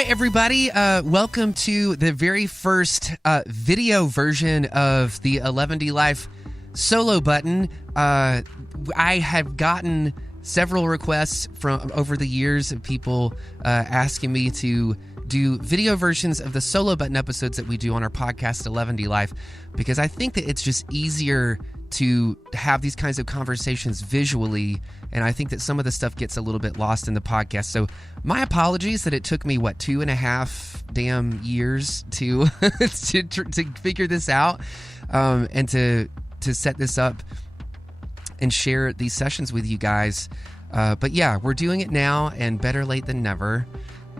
right, everybody. Welcome to the very first video version of the Eleventylife solo button. I have gotten several requests from over the years of people asking me to do video versions of the solo button episodes that we do on our podcast, Eleventylife, because I think that it's just easier to have these kinds of conversations visually, and I think that some of the stuff gets a little bit lost in the podcast. So my apologies that it took me, 2.5 damn years to to figure this out, and to set this up and share these sessions with you guys. But yeah, we're doing it now, and better late than never.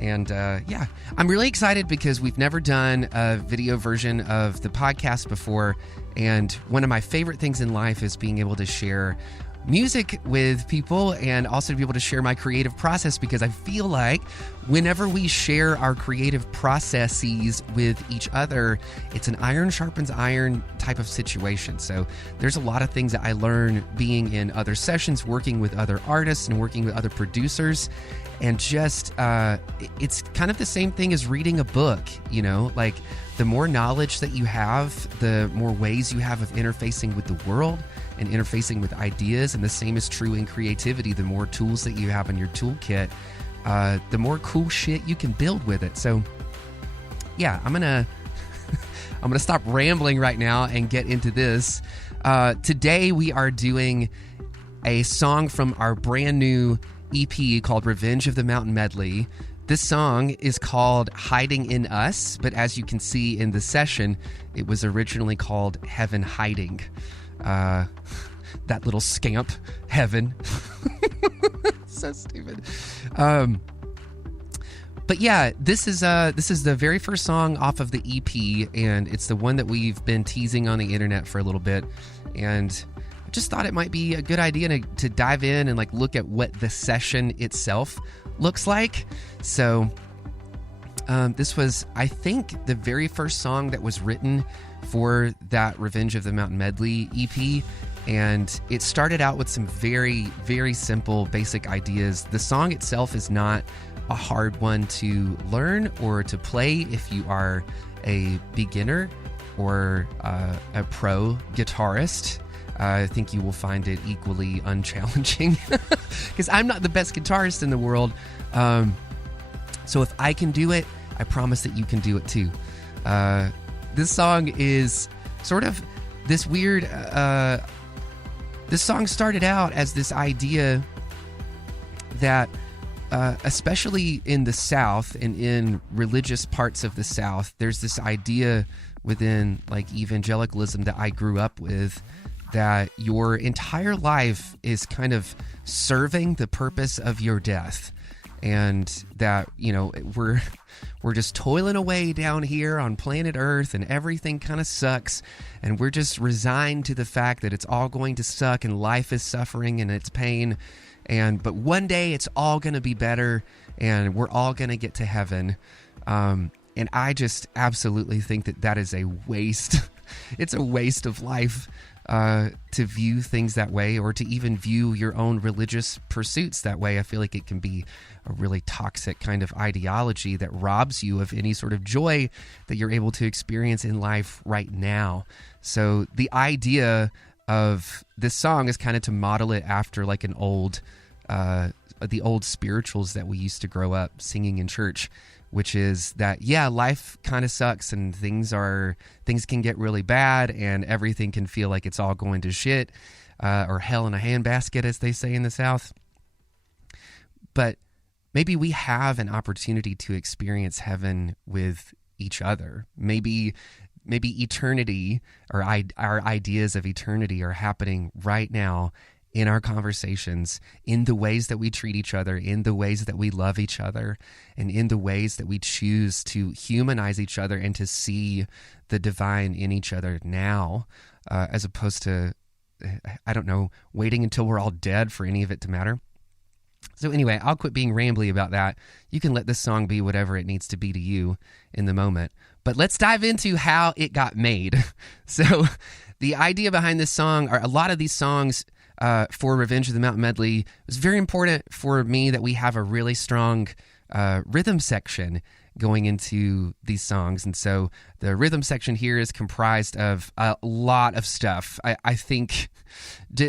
And yeah, I'm really excited because we've never done a video version of the podcast before. And one of my favorite things in life is being able to share music with people and also to be able to share my creative process, because I feel like whenever we share our creative processes with each other, it's an iron sharpens iron type of situation. So there's a lot of things that I learn being in other sessions, working with other artists and working with other producers. And just, it's kind of the same thing as reading a book, you know, like the more knowledge that you have, the more ways you have of interfacing with the world and interfacing with ideas. And the same is true in creativity. The more tools that you have in your toolkit, the more cool shit you can build with it. So yeah, I'm gonna stop rambling right now and get into this. Today we are doing a song from our brand new EP called Revenge of the Mountain Medley. This song is called Hiding in Us, but as you can see in the session, it was originally called Heaven Hiding. That little scamp, Heaven. So stupid. But yeah, this is the very first song off of the EP, and it's the one that we've been teasing on the internet for a little bit. And I just thought it might be a good idea to dive in and like look at what the session itself looks like. So this was, I think, the very first song that was written for that Revenge of the Mountain Medley EP. And it started out with some very, very simple, basic ideas. The song itself is not a hard one to learn or to play if you are a beginner or a pro guitarist. I think you will find it equally unchallenging because I'm not the best guitarist in the world. So if I can do it, I promise that you can do it too. This song is sort of this weird... this song started out as this idea that, especially in the South and in religious parts of the South, there's this idea within like evangelicalism that I grew up with, that your entire life is kind of serving the purpose of your death. And that, you know, we're just toiling away down here on planet Earth and everything kind of sucks. And we're just resigned to the fact that it's all going to suck and life is suffering and it's pain. But one day it's all going to be better and we're all going to get to heaven. And I just absolutely think that is a waste. It's a waste of life. To view things that way, or to even view your own religious pursuits that way. I feel like it can be a really toxic kind of ideology that robs you of any sort of joy that you're able to experience in life right now. So the idea of this song is kind of to model it after like an old, the old spirituals that we used to grow up singing in church, which is that, yeah, life kind of sucks and things can get really bad and everything can feel like it's all going to shit, or hell in a handbasket, as they say in the South. But maybe we have an opportunity to experience heaven with each other. Maybe eternity, or our ideas of eternity, are happening right now in our conversations, in the ways that we treat each other, in the ways that we love each other, and in the ways that we choose to humanize each other and to see the divine in each other now, as opposed to, I don't know, waiting until we're all dead for any of it to matter. So anyway, I'll quit being rambly about that. You can let this song be whatever it needs to be to you in the moment. But let's dive into how it got made. So the idea behind this song, or a lot of these songs, for Revenge of the Mountain Medley, it was very important for me that we have a really strong rhythm section. going into these songs. And so the rhythm section here is comprised of a lot of stuff. I think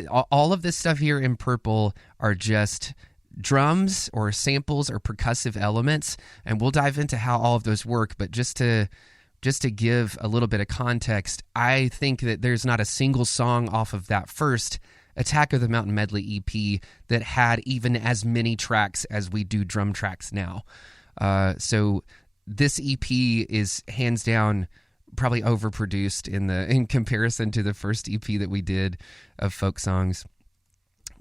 all of this stuff here in purple are just drums or samples or percussive elements, and we'll dive into how all of those work. But just to give a little bit of context, I think that there's not a single song off of that first Attack of the Mountain Medley EP that had even as many tracks as we do drum tracks now. So this EP is hands down probably overproduced in comparison to the first EP that we did of folk songs.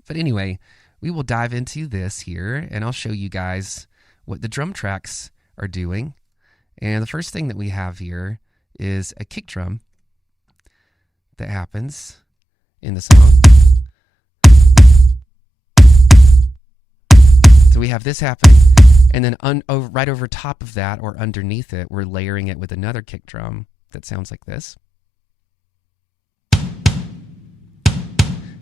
But anyway, we will dive into this here, and I'll show you guys what the drum tracks are doing. And the first thing that we have here is a kick drum that happens in the song. So we have this happening, and then right over top of that, or underneath it, we're layering it with another kick drum that sounds like this.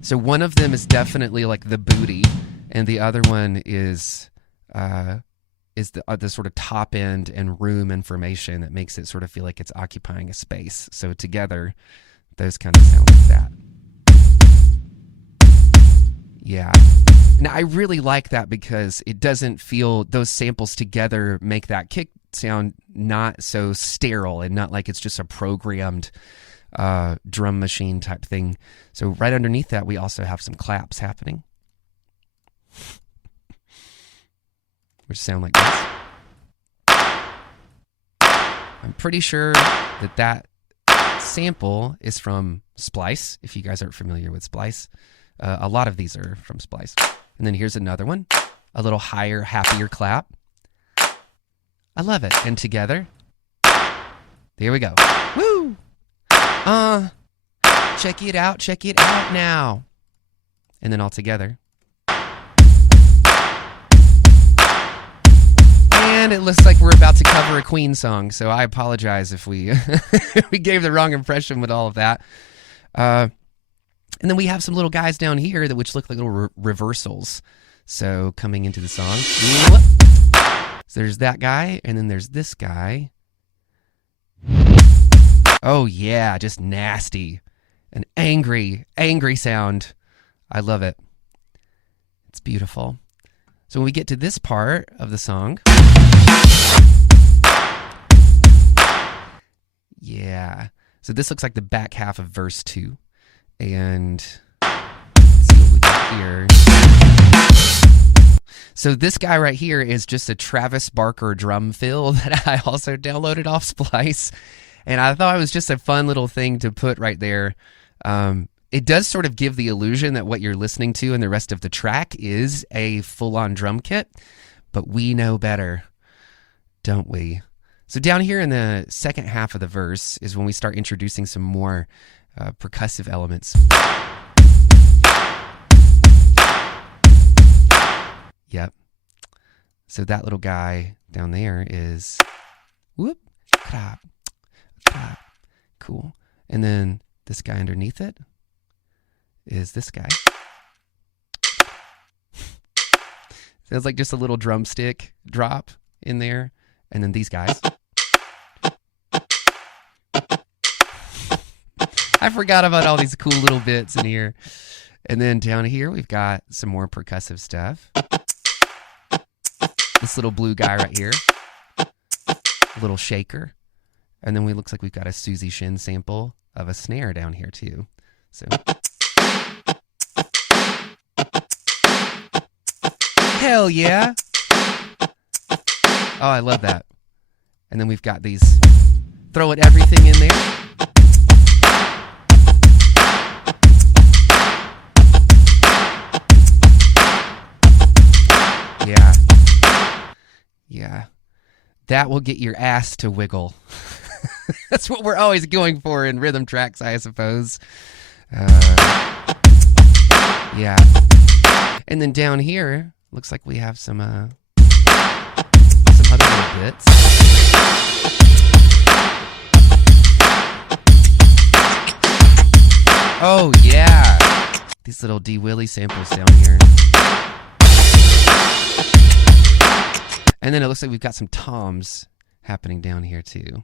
So one of them is definitely like the booty, and the other one is the sort of top end and room information that makes it sort of feel like it's occupying a space. So together, those kind of sound like that. Yeah. Now, I really like that because it doesn't feel, those samples together make that kick sound not so sterile and not like it's just a programmed drum machine type thing. So right underneath that, we also have some claps happening, which sound like this. I'm pretty sure that sample is from Splice, if you guys aren't familiar with Splice. A lot of these are from Splice. And then here's another one, a little higher, happier clap. I love it. And together, there we go. Woo! Check it out now. And then all together. And it looks like we're about to cover a Queen song, so I apologize if we we gave the wrong impression with all of that. And then we have some little guys down here which look like little reversals. So coming into the song. So there's that guy, and then there's this guy. Oh yeah, just nasty. An angry sound. I love it. It's beautiful. So when we get to this part of the song. Yeah. So this looks like the back half of verse 2. And let's see what we got here. So this guy right here is just a Travis Barker drum fill that I also downloaded off Splice. And I thought it was just a fun little thing to put right there. It does sort of give the illusion that what you're listening to and the rest of the track is a full-on drum kit. But we know better, don't we? So down here in the second half of the verse is when we start introducing some more percussive elements. Yep. So that little guy down there is whoop, clap, clap. Cool. And then this guy underneath it is this guy. Sounds like just a little drumstick drop in there. And then these guys. I forgot about all these cool little bits in here. And then down here, we've got some more percussive stuff. This little blue guy right here. A little shaker. And then looks like we've got a Susie Shin sample of a snare down here too. So. Hell yeah. Oh, I love that. And then we've got these, throwing everything in there. Yeah. Yeah. That will get your ass to wiggle. That's what we're always going for in rhythm tracks, I suppose. Yeah. And then down here, looks like we have some other little bits. Oh, yeah. These little D. Willie samples down here. And then it looks like we've got some toms happening down here too.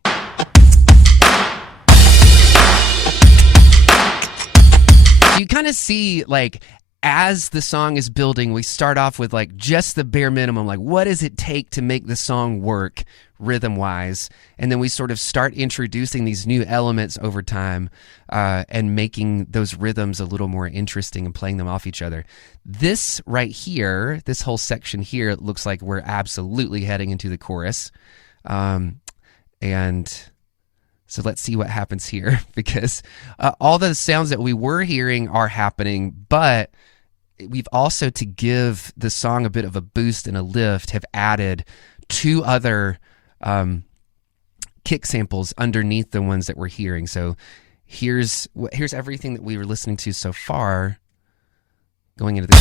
You kind of see, like, as the song is building, we start off with like just the bare minimum, like what does it take to make the song work rhythm-wise, and then we sort of start introducing these new elements over time and making those rhythms a little more interesting and playing them off each other. This right here, this whole section here, looks like we're absolutely heading into the chorus. And so let's see what happens here, because all the sounds that we were hearing are happening, but we've also, to give the song a bit of a boost and a lift, have added two other kick samples underneath the ones that we're hearing. So here's everything that we were listening to so far going into this.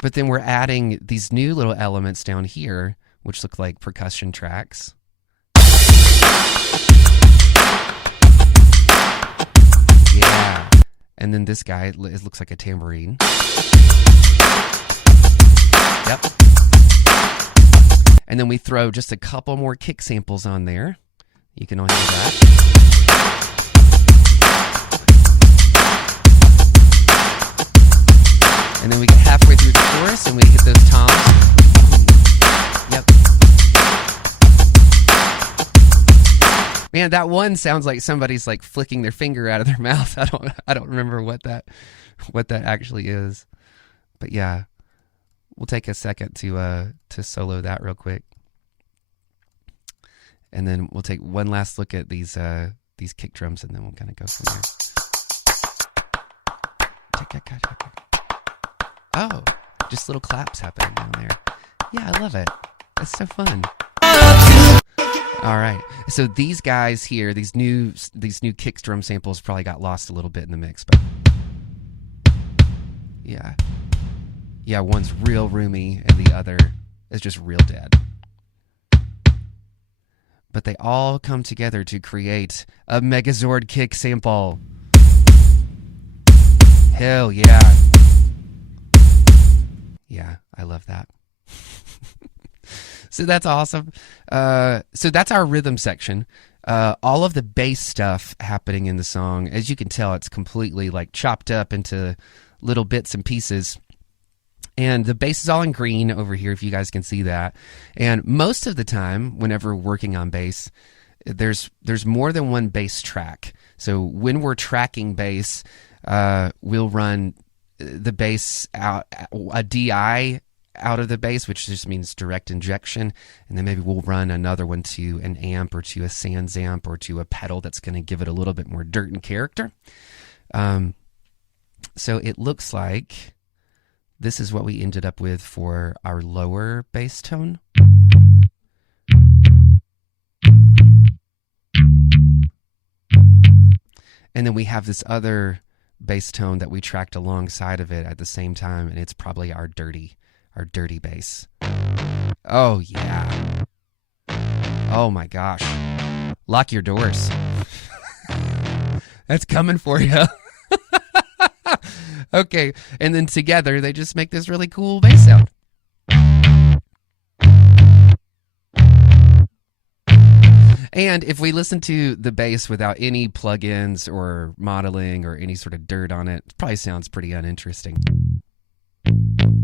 But then we're adding these new little elements down here, which look like percussion tracks. Yeah. And then this guy, it looks like a tambourine. Yep. And then we throw just a couple more kick samples on there. You can all hear that. And then we get halfway through the chorus and we hit those toms. Yep. Man, that one sounds like somebody's like flicking their finger out of their mouth. I don't remember what that actually is. But yeah, we'll take a second to solo that real quick. And then we'll take one last look at these kick drums, and then we'll kind of go from there. Oh, just little claps happening down there. Yeah, I love it. That's so fun. All right. So these guys here, these new kick drum samples probably got lost a little bit in the mix, but yeah. Yeah, one's real roomy and the other is just real dead. But they all come together to create a Megazord kick sample. Hell yeah. Yeah, I love that. So that's awesome. So that's our rhythm section. All of the bass stuff happening in the song, as you can tell, it's completely like chopped up into little bits and pieces. And the bass is all in green over here, if you guys can see that. And most of the time, whenever working on bass, there's more than one bass track. So when we're tracking bass, we'll run the bass out, a DI out of the bass, which just means direct injection, and then maybe we'll run another one to an amp or to a sans amp or to a pedal that's going to give it a little bit more dirt and character. So it looks like this is what we ended up with for our lower bass tone. And then we have this other bass tone that we tracked alongside of it at the same time, and it's probably our dirty bass. Oh yeah. Oh my gosh. Lock your doors. That's coming for you. Okay, and then together they just make this really cool bass sound. And if we listen to the bass without any plugins or modeling or any sort of dirt on it, it probably sounds pretty uninteresting.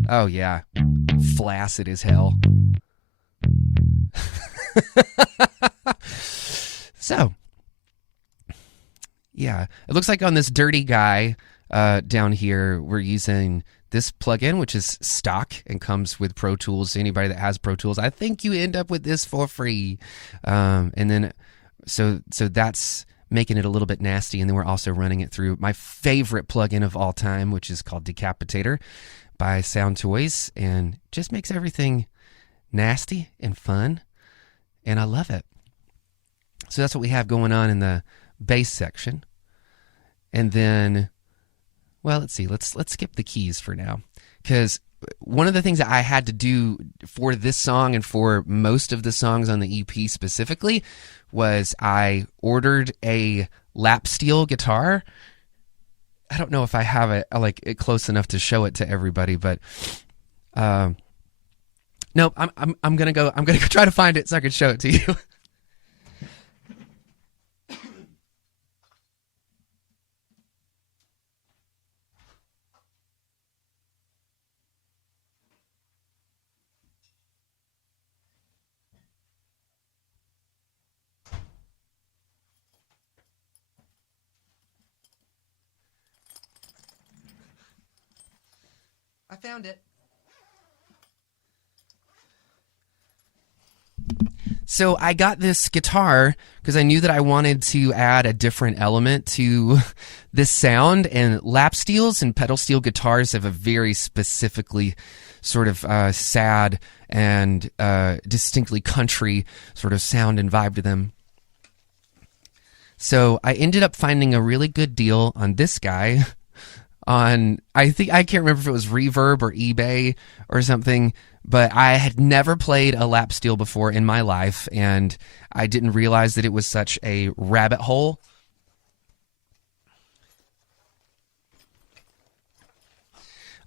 Oh yeah, flaccid as hell. So, yeah, it looks like on this dirty guy down here, we're using this plugin, which is stock and comes with Pro Tools. Anybody that has Pro Tools, I think you end up with this for free. And then, so that's making it a little bit nasty. And then we're also running it through my favorite plugin of all time, which is called Decapitator by Sound Toys, and just makes everything nasty and fun. And I love it. So that's what we have going on in the bass section. And then, well, let's see. Let's skip the keys for now, because one of the things that I had to do for this song and for most of the songs on the EP specifically was I ordered a lap steel guitar. I don't know if I have it like close enough to show it to everybody, but Nope. I'm gonna go. I'm gonna go try to find it so I can show it to you. I found it. So I got this guitar because I knew that I wanted to add a different element to this sound, and lap steels and pedal steel guitars have a very specifically sort of sad and distinctly country sort of sound and vibe to them. So I ended up finding a really good deal on this guy on, I can't remember if it was Reverb or eBay or something, but I had never played a lap steel before in my life, and I didn't realize that it was such a rabbit hole.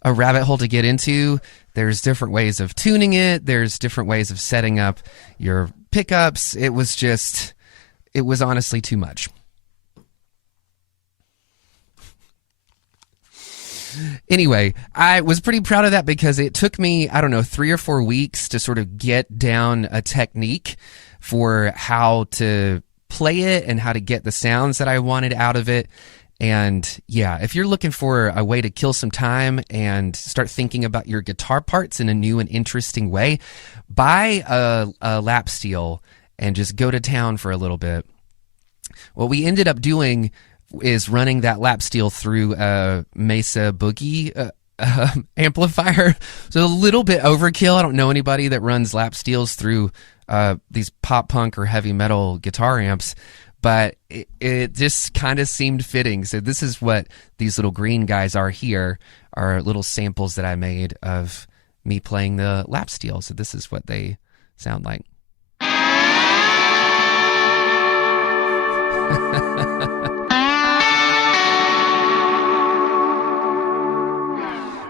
A rabbit hole to get into. There's different ways of tuning it. There's different ways of setting up your pickups. It was honestly too much. Anyway, I was pretty proud of that because it took me, 3 or 4 weeks to sort of get down a technique for how to play it and how to get the sounds that I wanted out of it. And yeah, if you're looking for a way to kill some time and start thinking about your guitar parts in a new and interesting way, buy a lap steel and just go to town for a little bit. What we ended up doing is running that lap steel through a Mesa Boogie amplifier. So a little bit overkill. I don't know anybody that runs lap steels through these pop punk or heavy metal guitar amps, but it just kind of seemed fitting. So this is what these little green guys are here, are little samples that I made of me playing the lap steel. So this is what they sound like.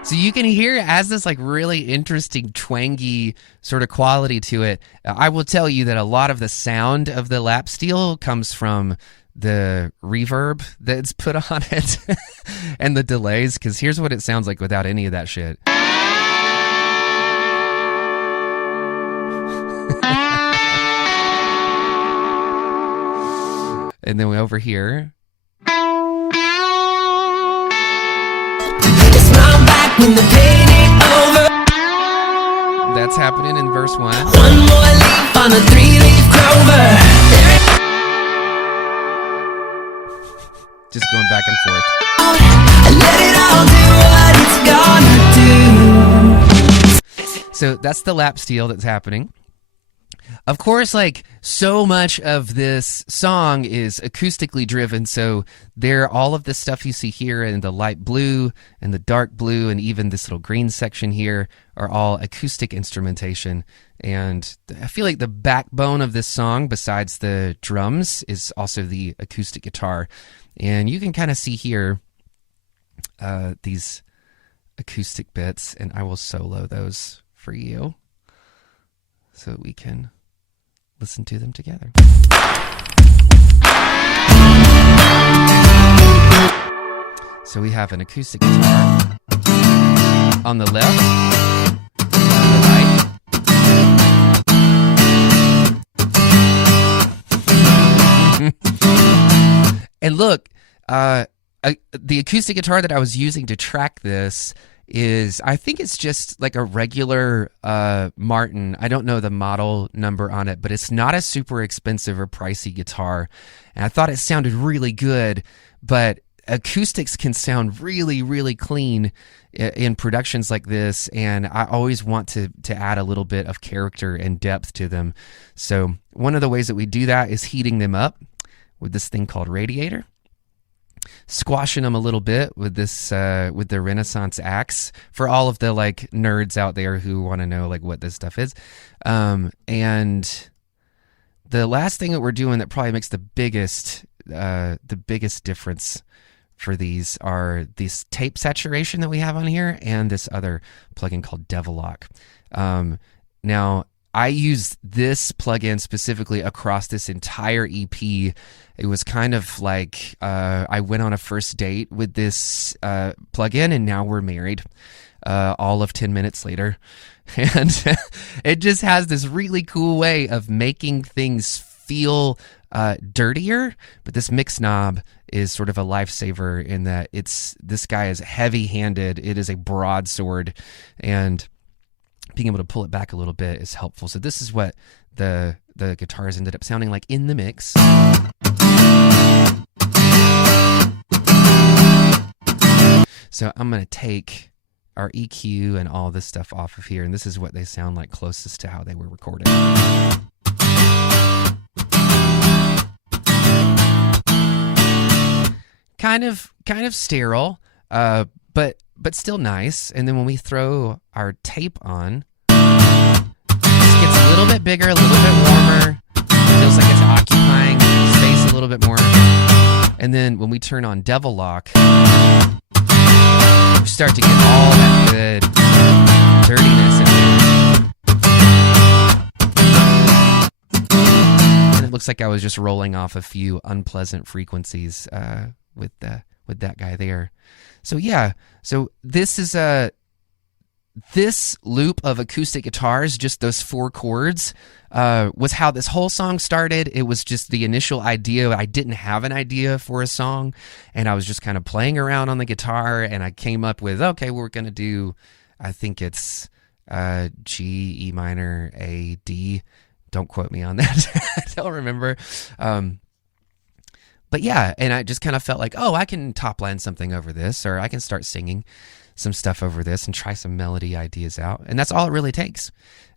So you can hear it has this like really interesting twangy sort of quality to it. I will tell you that a lot of the sound of the lap steel comes from the reverb that's put on it and the delays, because here's what it sounds like without any of that shit. And then we over here. When the pain ain't over. That's happening in verse 1. One more leaf on a 3-leaf clover. Just going back and forth. Let it all do what it's gonna do. So that's the lap steel that's happening. Of course, like so much of this song is acoustically driven, so all of the stuff you see here in the light blue and the dark blue and even this little green section here are all acoustic instrumentation. And I feel like the backbone of this song, besides the drums, is also the acoustic guitar. And you can kind of see here these acoustic bits, and I will solo those for you so that we can listen to them together. So we have an acoustic guitar on the left, on the right. And look, the acoustic guitar that I was using to track this is, I think it's just like a regular Martin. I don't know the model number on it, but it's not a super expensive or pricey guitar. And I thought it sounded really good, but acoustics can sound really, really clean in productions like this, and I always want to add a little bit of character and depth to them. So one of the ways that we do that is heating them up with this thing called radiator. Squashing them a little bit with this with the Renaissance axe for all of the like nerds out there who want to know like what this stuff is. And the last thing that we're doing that probably makes the biggest difference for these are this tape saturation that we have on here and this other plugin called Devil Lock. Now, I used this plugin specifically across this entire EP. It was kind of like I went on a first date with this plugin, and now we're married all of 10 minutes later. And it just has this really cool way of making things feel dirtier, but this mix knob is sort of a lifesaver in that this guy is heavy-handed. It is a broadsword, and being able to pull it back a little bit is helpful. So this is what the guitars ended up sounding like in the mix. So I'm going to take our EQ and all this stuff off of here, and this is what they sound like closest to how they were recorded. Kind of sterile, but still nice. And then when we throw our tape on, this gets a little bit bigger, a little bit warmer. Feels like it's occupying space a little bit more. And then when we turn on Devil Lock, we start to get all that good dirtiness in there. And it looks like I was just rolling off a few unpleasant frequencies with that guy there. So yeah, so this is this loop of acoustic guitars, just those 4 chords, was how this whole song started. It was just the initial idea. I didn't have an idea for a song, and I was just kind of playing around on the guitar, and I came up with, okay, we're going to do, I think it's G, E minor, A, D. Don't quote me on that. I don't remember. But yeah, and I just kind of felt like, oh, I can top line something over this, or I can start singing some stuff over this and try some melody ideas out. And that's all it really takes.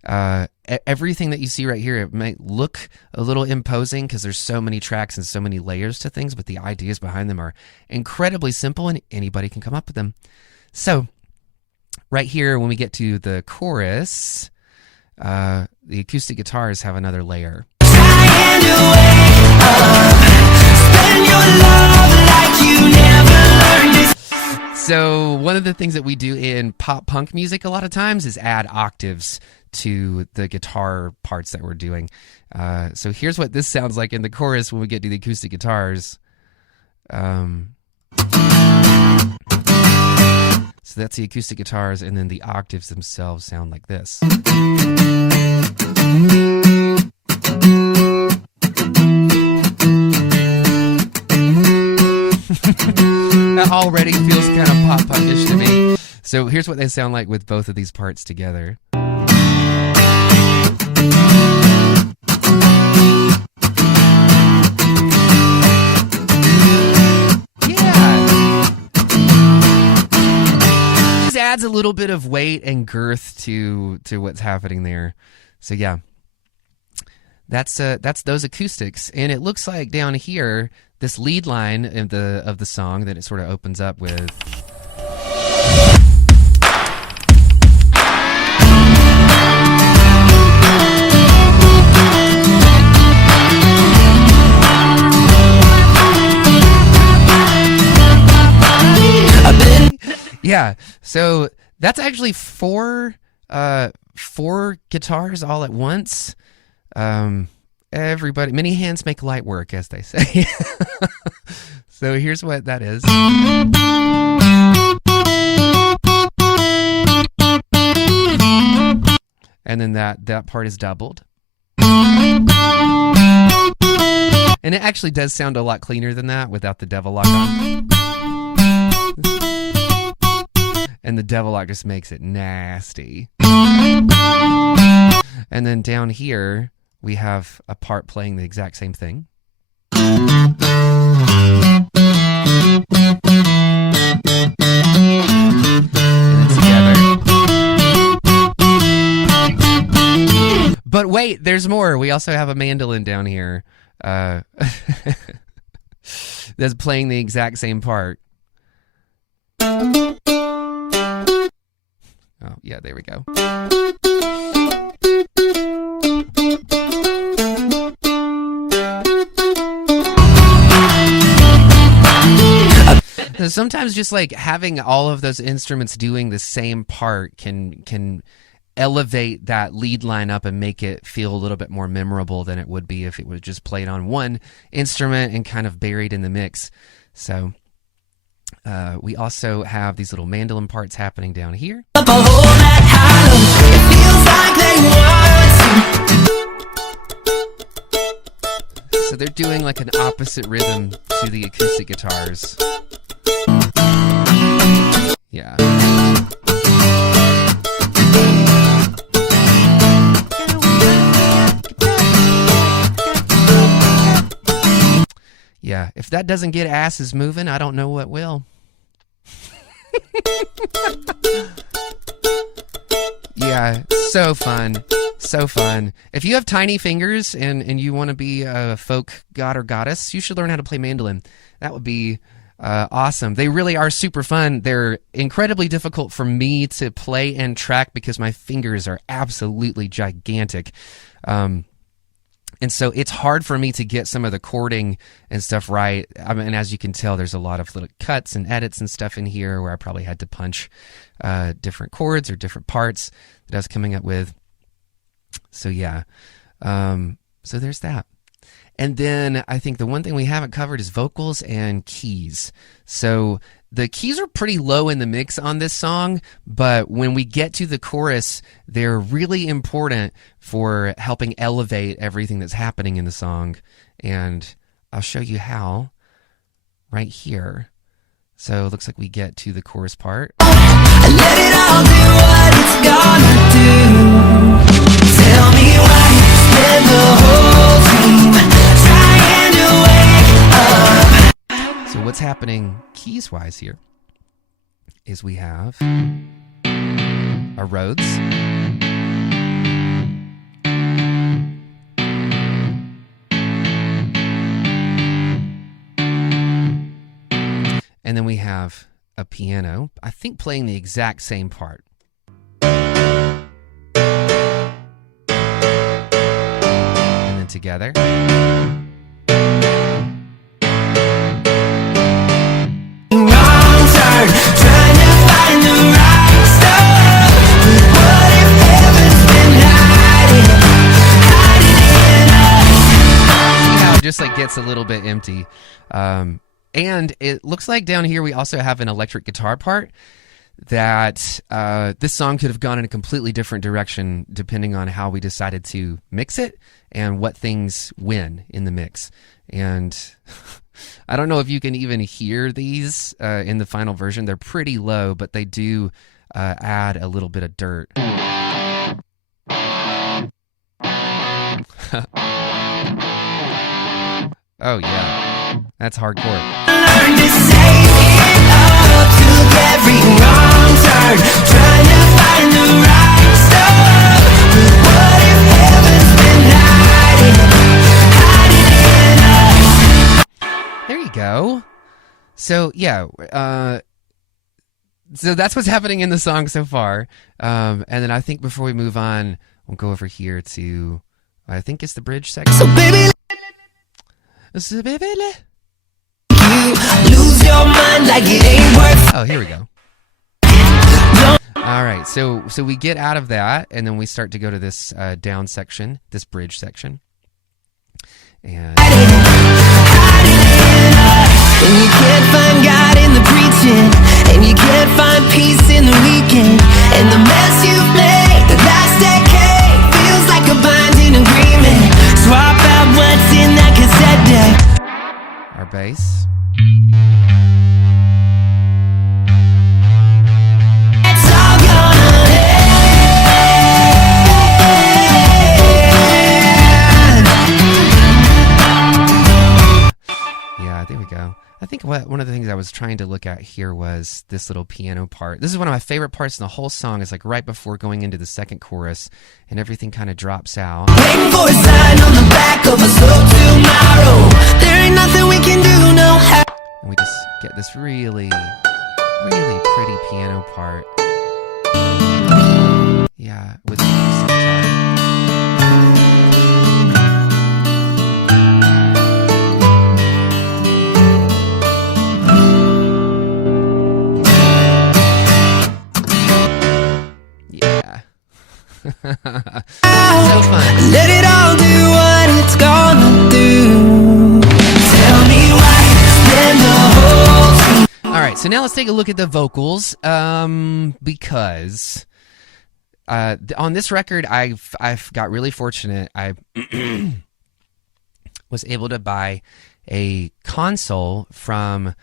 Everything that you see right here, it might look a little imposing because there's so many tracks and so many layers to things, but the ideas behind them are incredibly simple and anybody can come up with them. So right here, when we get to the chorus, the acoustic guitars have another layer. So one of the things that we do in pop punk music a lot of times is add octaves to the guitar parts that we're doing. So here's what this sounds like in the chorus when we get to the acoustic guitars. So that's the acoustic guitars, and then the octaves themselves sound like this. That already feels kind of pop punkish to me. So here's what they sound like with both of these parts together. Yeah. Just adds a little bit of weight and girth to what's happening there. So yeah. That's those acoustics, and it looks like down here, this lead line of the song that it sort of opens up with. Yeah, so that's actually four guitars all at once. Everybody, many hands make light work, as they say. So here's what that is. And then that part is doubled. And it actually does sound a lot cleaner than that without the devil lock on. And the devil lock just makes it nasty. And then down here, we have a part playing the exact same thing. And then together. But wait, there's more. We also have a mandolin down here that's playing the exact same part. Oh, yeah, there we go. So sometimes just like having all of those instruments doing the same part can elevate that lead line up and make it feel a little bit more memorable than it would be if it was just played on one instrument and kind of buried in the mix. So we also have these little mandolin parts happening down here. So they're doing like an opposite rhythm to the acoustic guitars. Yeah. Yeah, if that doesn't get asses moving, I don't know what will. Yeah, so fun. So fun. If you have tiny fingers and you want to be a folk god or goddess, you should learn how to play mandolin. That would be awesome. They really are super fun. They're incredibly difficult for me to play and track because my fingers are absolutely gigantic. And so it's hard for me to get some of the chording and stuff right. I mean, and as you can tell, there's a lot of little cuts and edits and stuff in here where I probably had to punch different chords or different parts that I was coming up with. So yeah, so there's that. And then I think the one thing we haven't covered is vocals and keys. So the keys are pretty low in the mix on this song, but when we get to the chorus, they're really important for helping elevate everything that's happening in the song. And I'll show you how right here. So it looks like we get to the chorus part. Let it all do what it's gonna do. Tell me why you spend the whole team trying to wake up. So what's happening keys-wise here is we have our Rhodes, and then we have a piano, I think playing the exact same part. And then together. Just like gets a little bit empty. And it looks like down here we also have an electric guitar part that this song could have gone in a completely different direction depending on how we decided to mix it and what things win in the mix. And I don't know if you can even hear these in the final version. They're pretty low, but they do add a little bit of dirt. Oh yeah, that's hardcore. Learn to say it up to every wrong turn, trying to find the right stuff. What if heaven's been hiding in us? There you go. So yeah, so that's what's happening in the song so far. And then I think before we move on, we'll go over here to I think it's the bridge section. So baby. You lose your mind like it ain't worth. Oh, here we go. All right, so we get out of that, and then we start to go to this down section, this bridge section, and you can't find God in the preaching, and you can't find peace in the weekend, and the mess you've made the last decade feels like a binding agreement. Swap out what's in that cassette deck. Our bass. It's all gonna end. Yeah, there we go. I think one of the things I was trying to look at here was this little piano part. This is one of my favorite parts in the whole song. It's like right before going into the second chorus, and everything kind of drops out. Waiting for a sign on the back of a slow tomorrow. There ain't nothing we can do, no. And we just get this really, really pretty piano part. Yeah, with the guitar. So now let's take a look at the vocals, because on this record, I've got really fortunate. I was able to buy a console from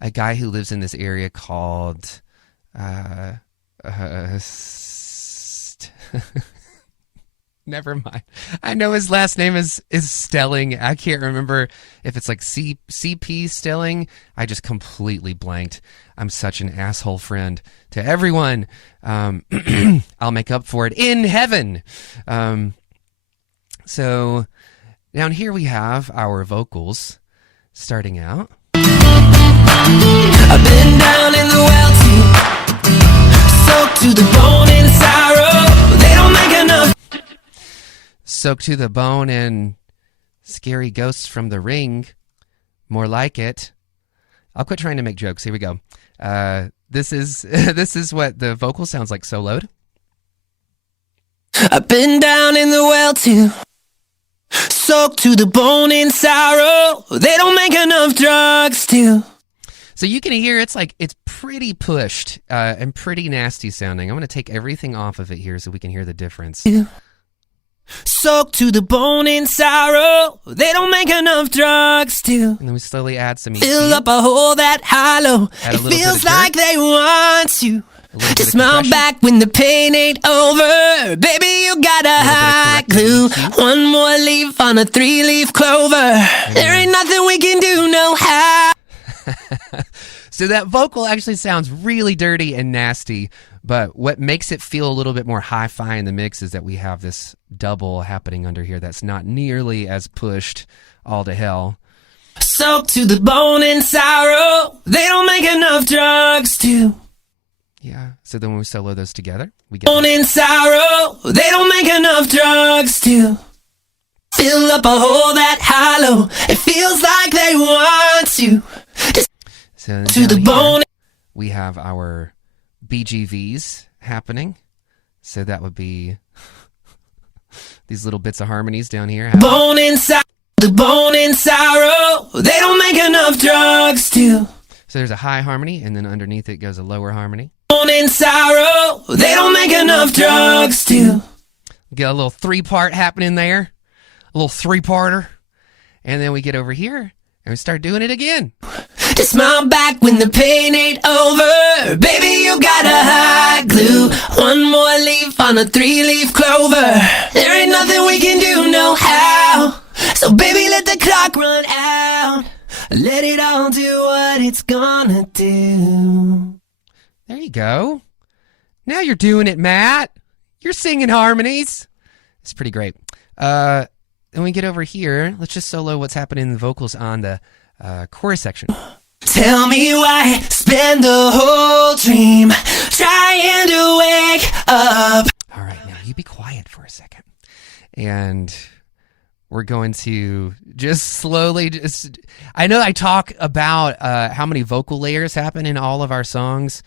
a guy who lives in this area called never mind. I know his last name is Stelling. I can't remember if it's like CP Stelling. I just completely blanked. I'm such an asshole friend to everyone. I'll make up for it in heaven. So down here we have our vocals starting out. I've been down in the well too, soaked to the bone in sorrow. They don't make enough. Soaked to the bone and scary ghosts from the ring. More like it. I'll quit trying to make jokes. Here we go. This is what the vocal sounds like soloed. I've been down in the well too, soaked to the bone in sorrow. They don't make enough drugs to. So you can hear it's pretty pushed and pretty nasty sounding. I'm going to take everything off of it here so we can hear the difference. Soaked to the bone in sorrow. They don't make enough drugs to. And then we slowly add some EQ. Fill up a hole that hollow. It feels like they want to. Just smile back when the pain ain't over. Baby, you got a hot glue. One more leaf on a 3-leaf clover. There ain't nothing we can do, no how. So that vocal actually sounds really dirty and nasty, but what makes it feel a little bit more hi-fi in the mix is that we have this double happening under here that's not nearly as pushed all to hell. Soaked to the bone in sorrow. They don't make enough drugs to. Yeah, so then when we solo those together, we get bone in sorrow. They don't make enough drugs to. Fill up a hole that hollow. It feels like they want to. So to the bone. We have our BGVs happening. So that would be these little bits of harmonies down here. Bone inside, the bone in sorrow. They don't make enough drugs to. So there's a high harmony, and then underneath it goes a lower harmony. Bone in sorrow. They don't make enough drugs to. Get a little 3-part happening there. A little 3-parter. And then we get over here, and we start doing it again. Just smile back when the pain ain't over. Baby, you got a hot glue. One more leaf on a 3-leaf clover. There ain't nothing we can do, no how. So baby, let the clock run out. Let it all do what it's gonna do. There you go. Now you're doing it, Matt. You're singing harmonies. It's pretty great. Then we get over here. Let's just solo what's happening in the vocals on the chorus section. Tell me why spend the whole dream trying to wake up. All right, now you be quiet for a second. And we're going to just slowly I know I talk about how many vocal layers happen in all of our songs,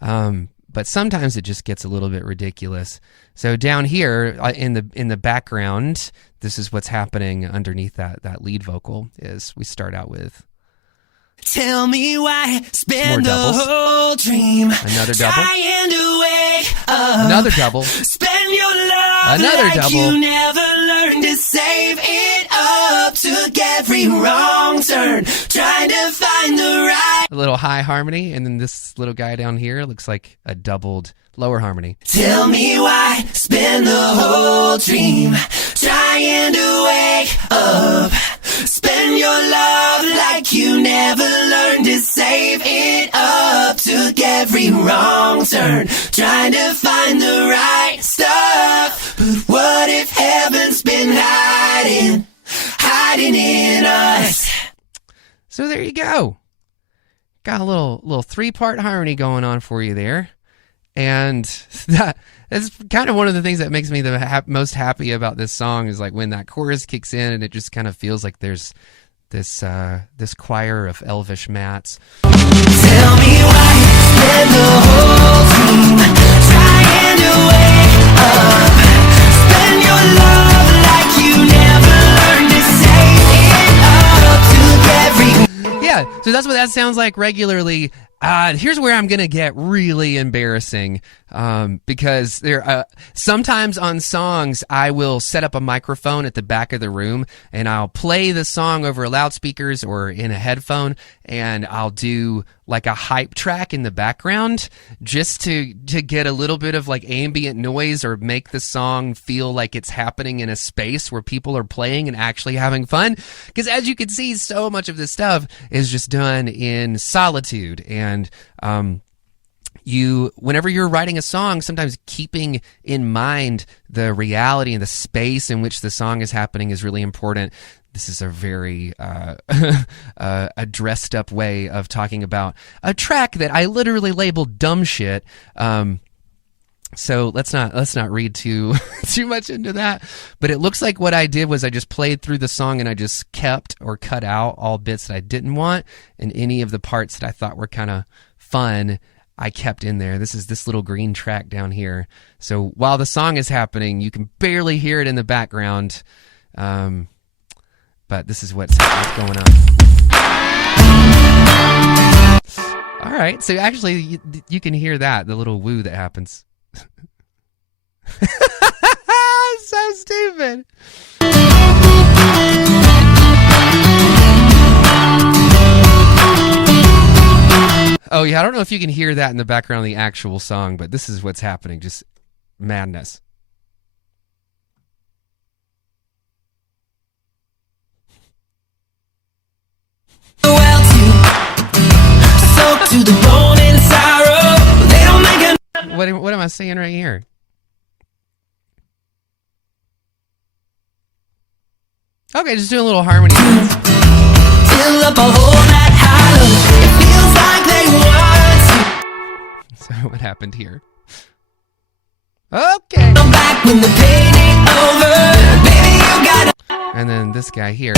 but sometimes it just gets a little bit ridiculous. So down here in the background, this is what's happening underneath that lead vocal is we start out with. Tell me why spend the whole dream. Another double. Trying to wake up. Another double. Spend your love Another like double. you never learned to save it up. Took every wrong turn, trying to find the right. A little high harmony, and then this little guy down here looks like a doubled lower harmony. Tell me why spend the whole dream trying to wake up. Spend your love like you never learned to save it up. Took every wrong turn, trying to find the right stuff. But what if heaven's been hiding in us? So there you go. Got a little 3-part harmony going on for you there. And that's kind of one of the things that makes me the most happy about this song is like when that chorus kicks in and it just kind of feels like there's this choir of elvish mats. Tell me why spend the whole dream trying to wake up. Spend your love like you never learned to save it up. Took every. Yeah, so that's what that sounds like regularly Here's where I'm gonna get really embarrassing, because sometimes on songs I will set up a microphone at the back of the room and I'll play the song over loudspeakers or in a headphone, and I'll do like a hype track in the background just to get a little bit of like ambient noise or make the song feel like it's happening in a space where people are playing and actually having fun. Because as you can see, so much of this stuff is just done in solitude, and whenever you're writing a song, sometimes keeping in mind the reality and the space in which the song is happening is really important. This is a very a dressed up way of talking about a track that I literally labeled dumb shit. So let's not read too much into that. But it looks like what I did was I just played through the song and I just kept or cut out all bits that I didn't want, and any of the parts that I thought were kind of fun I kept in there. This is this little green track down here. So while the song is happening, you can barely hear it in the background. But this is what's going on. All right, so actually you can hear that, the little woo that happens. So stupid. Oh yeah, I don't know if you can hear that in the background of the actual song, but this is what's happening, just madness. To the bone and sorrow, they don't make What am I saying right here? Okay, just doing a little harmony. fill up a hole that hollow. It feels like they want to. So what happened here? Okay. Come back when the pain ain't over. Baby, you gotta. And then this guy here.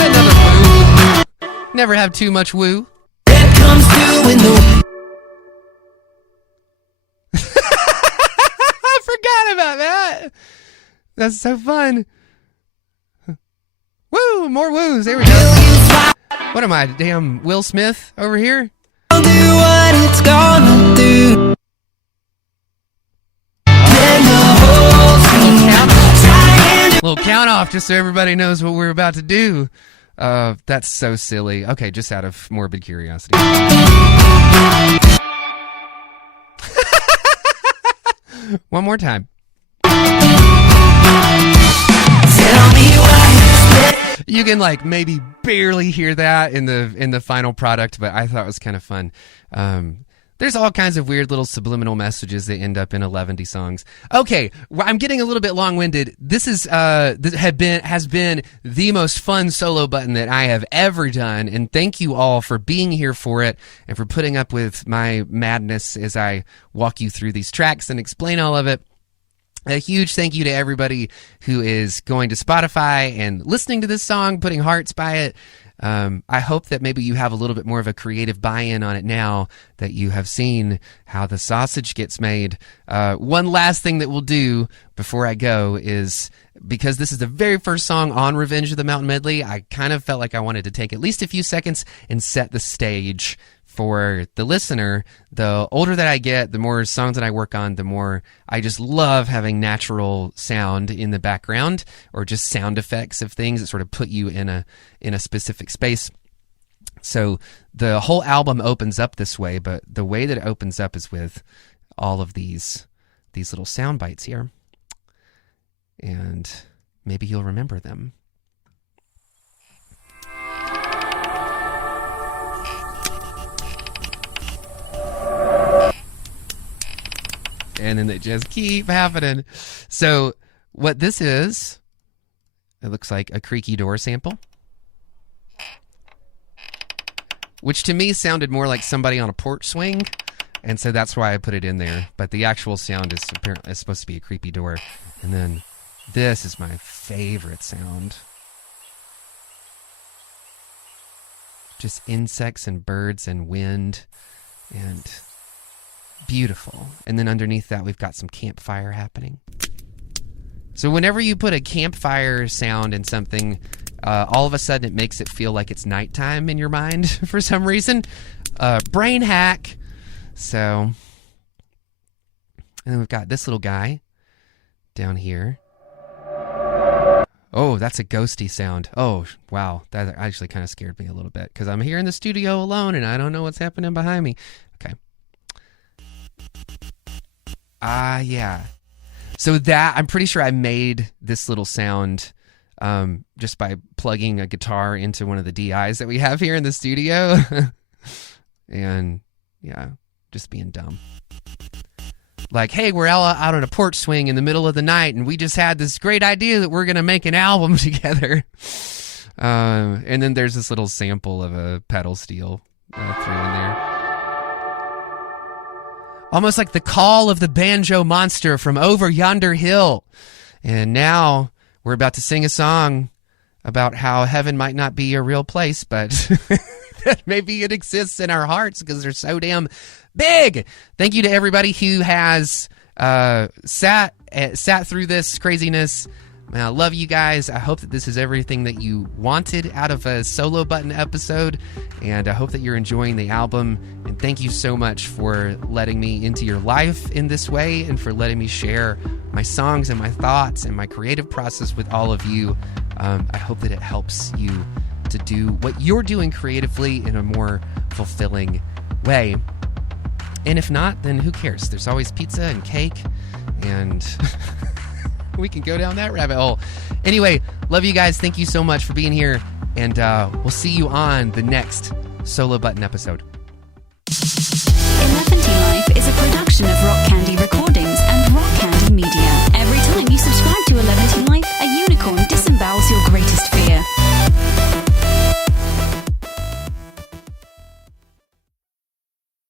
Another woo. Never have too much woo. It comes to in the. I forgot about that. That's so fun. Woo! More woos. There we go. What am I, damn Will Smith over here? I'll do what it's gonna do. Then the whole team. Little count off just so everybody knows what we're about to do. That's so silly. Okay, just out of morbid curiosity. One more time. You can like maybe barely hear that in the final product, but I thought it was kind of fun. There's all kinds of weird little subliminal messages that end up in 11 songs. Okay, I'm getting a little bit long-winded. This has been the most fun solo button that I have ever done, and thank you all for being here for it and for putting up with my madness as I walk you through these tracks and explain all of it. A huge thank you to everybody who is going to Spotify and listening to this song, putting hearts by it. I hope that maybe you have a little bit more of a creative buy-in on it now that you have seen how the sausage gets made. One last thing that we'll do before I go is, because this is the very first song on Revenge of the Mountain Medley, I kind of felt like I wanted to take at least a few seconds and set the stage for the listener. The older that I get, the more songs that I work on, the more I just love having natural sound in the background or just sound effects of things that sort of put you in a specific space. So the whole album opens up this way, but the way that it opens up is with all of these little sound bites here. And maybe you'll remember them. And then they just keep happening. So what this is, it looks like a creaky door sample, which to me sounded more like somebody on a porch swing, and so that's why I put it in there. But the actual sound is apparently supposed to be a creepy door. And then this is my favorite sound. Just insects and birds and wind and beautiful. And then underneath that, we've got some campfire happening. So whenever you put a campfire sound in something, all of a sudden it makes it feel like it's nighttime in your mind for some reason. Brain hack. So, and then we've got this little guy down here. Oh, that's a ghosty sound. Oh, wow. That actually kind of scared me a little bit because I'm here in the studio alone and I don't know what's happening behind me. Okay. Yeah. So that, I'm pretty sure I made this little sound just by plugging a guitar into one of the DIs that we have here in the studio. And yeah, just being dumb. Like, hey, we're all out on a porch swing in the middle of the night, and we just had this great idea that we're going to make an album together. And then there's this little sample of a pedal steel thrown in there. Almost like the call of the banjo monster from over yonder hill. And now we're about to sing a song about how heaven might not be a real place, but maybe it exists in our hearts because they're so damn big. Thank you to everybody who has sat through this craziness. I love you guys. I hope that this is everything that you wanted out of a Solo Button episode, and I hope that you're enjoying the album. And thank you so much for letting me into your life in this way and for letting me share my songs and my thoughts and my creative process with all of you. I hope that it helps you to do what you're doing creatively in a more fulfilling way. And if not, then who cares? There's always pizza and cake, and we can go down that rabbit hole. Anyway, love you guys. Thank you so much for being here, and we'll see you on the next Solo Button episode. Eleventylife is a production of Rock Candy Recording.